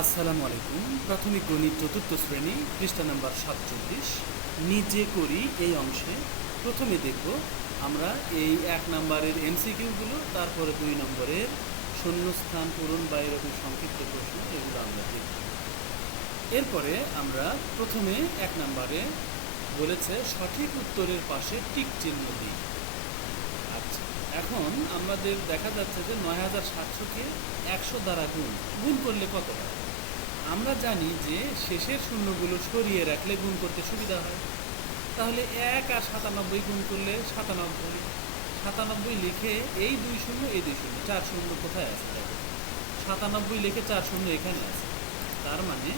আসসালামু আলাইকুম। প্রাথমিক গণিত চতুর্থ শ্রেণী, পৃষ্ঠা নাম্বার 47। নিজে করি এই অংশে প্রথমে দেখব আমরা এই 1 নম্বরের এমসিকিউগুলো, তারপরে 2 নম্বরের শূন্যস্থান পূরণ বা এরকম সংক্ষিপ্ত প্রশ্ন, এগুলো আমরা দেখব। এরপরে আমরা প্রথমে 1 নম্বরে বলেছে সঠিক উত্তরের পাশে টিক চিহ্ন দিই। আচ্ছা, এখন আমাদের দেখা যাচ্ছে যে ৯৭০০-কে ১০০ দ্বারা গুণ করলে কত হয়? আমরা জানি যে শেষের শূন্যগুলো সরিয়ে রাখলে গুণ করতে সুবিধা হয়। তাহলে 1 আর 97 গুণ করলে 97। 97 লিখে এই 2 শূন্য, এই 2 শূন্য, 4 শূন্য কোথায় আছে দেখো। 97 লিখে 4 শূন্য এখানে আছে। তার মানে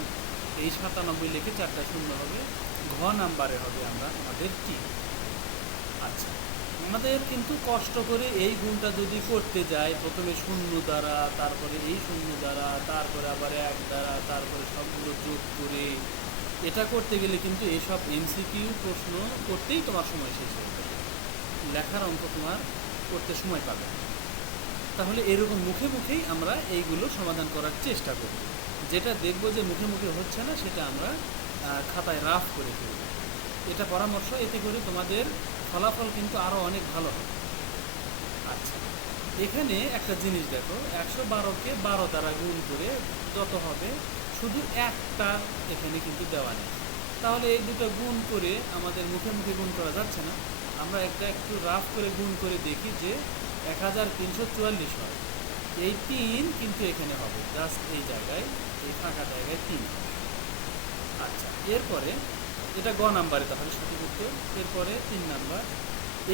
এই 97 লিখে 4টা শূন্য হবে। ঘ নাম্বারে হবে আমাদের কি। আচ্ছা, আমাদের কিন্তু কষ্ট করে এই গুণটা যদি করতে যাই, প্রথমে শূন্য দ্বারা, তারপরে এই শূন্য দ্বারা, তারপরে আবার 1 দ্বারা, তারপরে সবগুলো যোগ করে, এটা করতে গেলে কিন্তু এইসব এমসিকিউ প্রশ্ন করতেই তোমার সময় শেষ হয়ে যাবে। লেখার অঙ্ক তোমার করতে সময় পাবে না। তাহলে এরকম মুখে মুখেই আমরা এইগুলো সমাধান করার চেষ্টা করব। যেটা দেখব যে মুখে মুখে হচ্ছে না, সেটা আমরা খাতায় রাফ করে ফেলব। এটা পরামর্শ, এতে করে তোমাদের ফলাফল কিন্তু আরও অনেক ভালো হবে। আচ্ছা, এখানে একটা জিনিস দেখো, 112-কে 12 দ্বারা গুণ করে যত হবে, শুধু একটা এখানে কিন্তু দেওয়া নেই। তাহলে এই দুটো গুণ করে আমাদের মুখে মুখে গুণ করা যাচ্ছে না। আমরা একটা একটু রাফ করে গুণ করে দেখি যে 1344 হয়। এই 3 কিন্তু এখানে হবে, জাস্ট এই জায়গায়, এই ফাঁকা জায়গায় 3 হবে। আচ্ছা, এরপরে এটা গ নাম্বারে তাহলে সঠিক উত্তর। এরপরে 3 নাম্বার,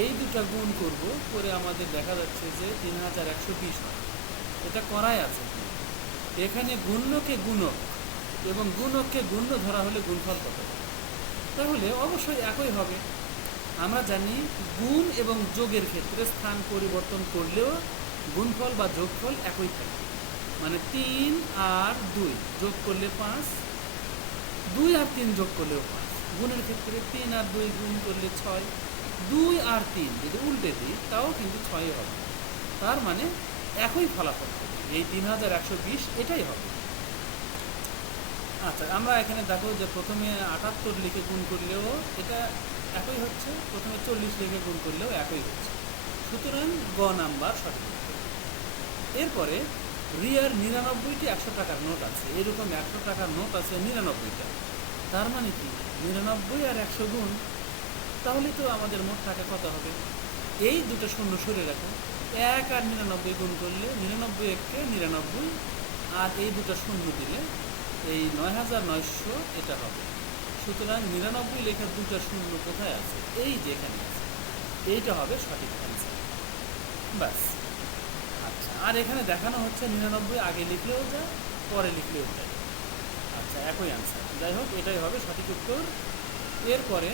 এই দুটা গুণ করব, করে আমাদের দেখা যাচ্ছে যে 3120 হয়। এটা করাই আছে। এখানে গুণ্যকে গুণক এবং গুণককে গুণ্য ধরা হলে গুণফল কত হবে? তাহলে অবশ্যই একই হবে। আমরা জানি গুণ এবং যোগের ক্ষেত্রে স্থান পরিবর্তন করলেও গুণফল বা যোগফল একই থাকে। মানে 3 আর 2 যোগ করলে 5, 2 আর 3 যোগ করলেও 5। গুণের ক্ষেত্রে 3 আর 2 গুণ করলে 6, 2 আর 3 যদি উল্টে দিই তাও কিন্তু 6 হবে। তার মানে একই ফলাফল হবে, এই 3120 এটাই হবে। আচ্ছা, আমরা এখানে দেখো যে প্রথমে 78 লিখে গুণ করলেও এটা একই হচ্ছে, প্রথমে 40 লিখে গুণ করলেও একই হচ্ছে। সুতরাং গ নাম্বার সঠিক উত্তর। এরপরে রিয়ার 99টি 100 টাকার নোট আছে। এরকম 100 টাকার নোট আছে 99টা। তার মানে কি 99 আর 100 গুণ, তাহলে তো আমাদের মোট টাকা কত হবে? এই দুটো শূন্য সরে রাখো, 1 আর 99 গুণ করলে 99 1-কে 99, আর এই দুটো শূন্য দিলে এই 9900 এটা হবে। সুতরাং 99 লেখার দুটো শূন্য কোথায় আছে? এই যেখানে আছে, এইটা হবে সঠিক অ্যান্সার। ব্যাস। আচ্ছা, আর এখানে দেখানো হচ্ছে 99 আগে লিখলেও যায়, পরে লিখলেও যায়। আচ্ছা, একই অ্যান্সার। যাই হোক, এটাই হবে সঠিক উত্তর। এরপরে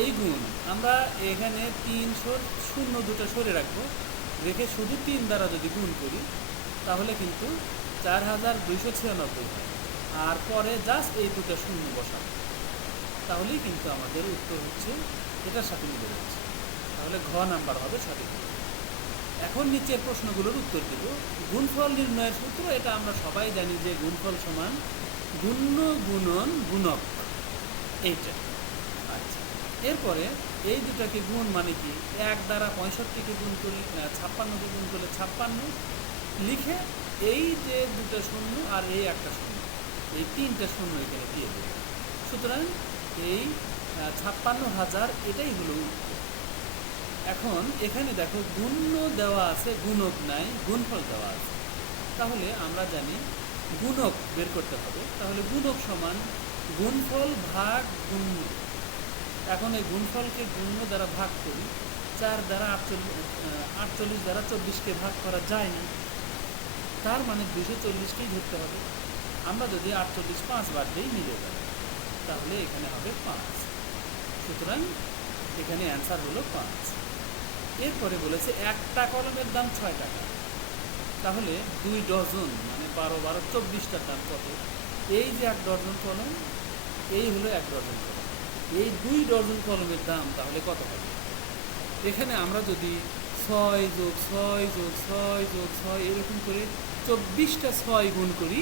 এই গুণ আমরা এখানে 300 শূন্য দুটো সরে রাখবো, রেখে শুধু 3 দ্বারা যদি গুণ করি তাহলে কিন্তু 4296 হয়। আর পরে জাস্ট এই দুটো শূন্য বসাবো, তাহলেই কিন্তু আমাদের উত্তর হচ্ছে এটার সাথে মিলে যাচ্ছে। তাহলে ঘ নাম্বার হবে সঠিক। এখন নিচের প্রশ্নগুলোর উত্তর দেব। গুণফল নির্ণয়ের সূত্র এটা আমরা সবাই জানি যে গুণফল সমান গুণ্য গুণন গুণক, এইটা। আচ্ছা, এরপরে এই দুটাকে গুণ মানে কি, 1 দ্বারা 65-কে গুণ করলে 56-কে গুণ করলে 56 লিখে এই যে দুটো শূন্য আর এই একটা শূন্য, এই 3টা শূন্য এখানে দিয়ে দেবে। সুতরাং এই 56,000 এটাই হলো উত্তর। এখন এখানে দেখো গুণ্য দেওয়া আছে, গুণক নাই, গুণফল দেওয়া আছে। তাহলে আমরা জানি গুণক বের করতে হবে। তাহলে গুণক সমান গুণফল ভাগ গুণ্য। এখন এই গুণফলকে গুণ্য দ্বারা ভাগ করি, 4 দ্বারা 48 দ্বারা 24-কে ভাগ করা যায় না। তার মানে 240-কেই ধরতে হবে। আমরা যদি 48 5 বার দিই মিলে যাবে, তাহলে এখানে হবে 5। সুতরাং এখানে অ্যান্সার হলো 5। এরপরে বলেছে একটা কলমের দাম 6 টাকা। তাহলে 2 ডজন মানে 12 12 24টার দাম কত? এই যে 1 ডজন কলম, এই হলো 1 ডজন কলম, এই 2 ডজন কলমের দাম তাহলে কত হবে? এখানে আমরা যদি 6 যোগ 6 যোগ 6 যোগ 6 এরকম করে 24টা 6 গুণ করি,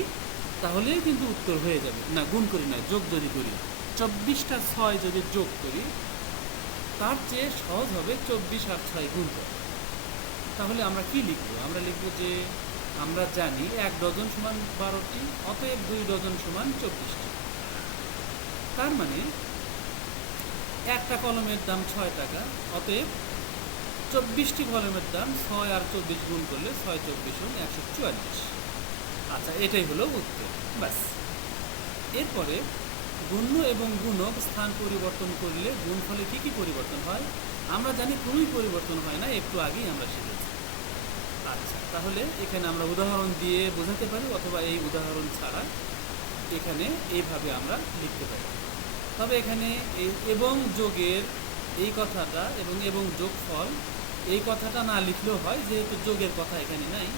তাহলেই কিন্তু উত্তর হয়ে যাবে। না, গুণ করি না, যোগ যদি করি, 24টা 6 যদি যোগ করি, তার চেয়ে সহজ হবে 24 আর 6 গুণ করা। তাহলে আমরা কি লিখব? আমরা লিখব যে আমরা জানি 1 ডজন সমান 12টি, অতএব 2 ডজন সমান 24টি। তার মানে একটা কলমের দাম 6 টাকা, অতএব 24টি কলমের দাম 6 আর 24 গুণ করলে 6 24 144। আচ্ছা, এটাই হলো উত্তর, ব্যাস। এরপরে গুণ্য এবং গুণক স্থান পরিবর্তন করলে গুণফলে কী কী পরিবর্তন হয়? আমরা জানি কোনোই পরিবর্তন হয় না, একটু আগেই আমরা শিখেছি। আচ্ছা, তাহলে এখানে আমরা উদাহরণ দিয়ে বোঝাতে পারি, অথবা এই উদাহরণ ছাড়া এখানে এইভাবে আমরা লিখতে পারি। তবে এখানে এবং যোগের এই কথাটা এবং যোগফল এই কথাটা না লিখলেও হয়, যেহেতু যোগের কথা এখানে নাই।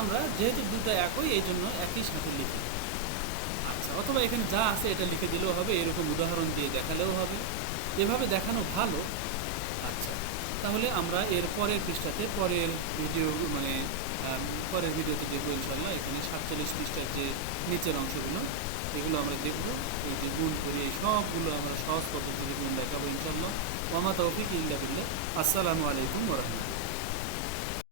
আমরা যেহেতু দুটো একই, এই জন্য একই সাথে লিখি। আচ্ছা, অথবা এখানে যা আছে এটা লিখে দিলেও হবে, এরকম উদাহরণ দিয়ে দেখালেও হবে, এভাবে দেখানো ভালো। আচ্ছা, তাহলে আমরা এর পরের পৃষ্ঠাতে পরের ভিডিওতে দেখবো ইনশাল্লাহ। এখানে 47 পৃষ্ঠার যে নিচের অংশগুলো, এগুলো আমরা দেখবো। এই যে গুণ করি, এই সবগুলো আমরা সহজ পদ্ধতিতে গুণ দেখাবো ইনশাল্লাহ। ওয়া মা তাওফিক ইল্লা বিল্লাহ। আসসালামু আলাইকুম ওয়া রাহমাতুল্লাহ।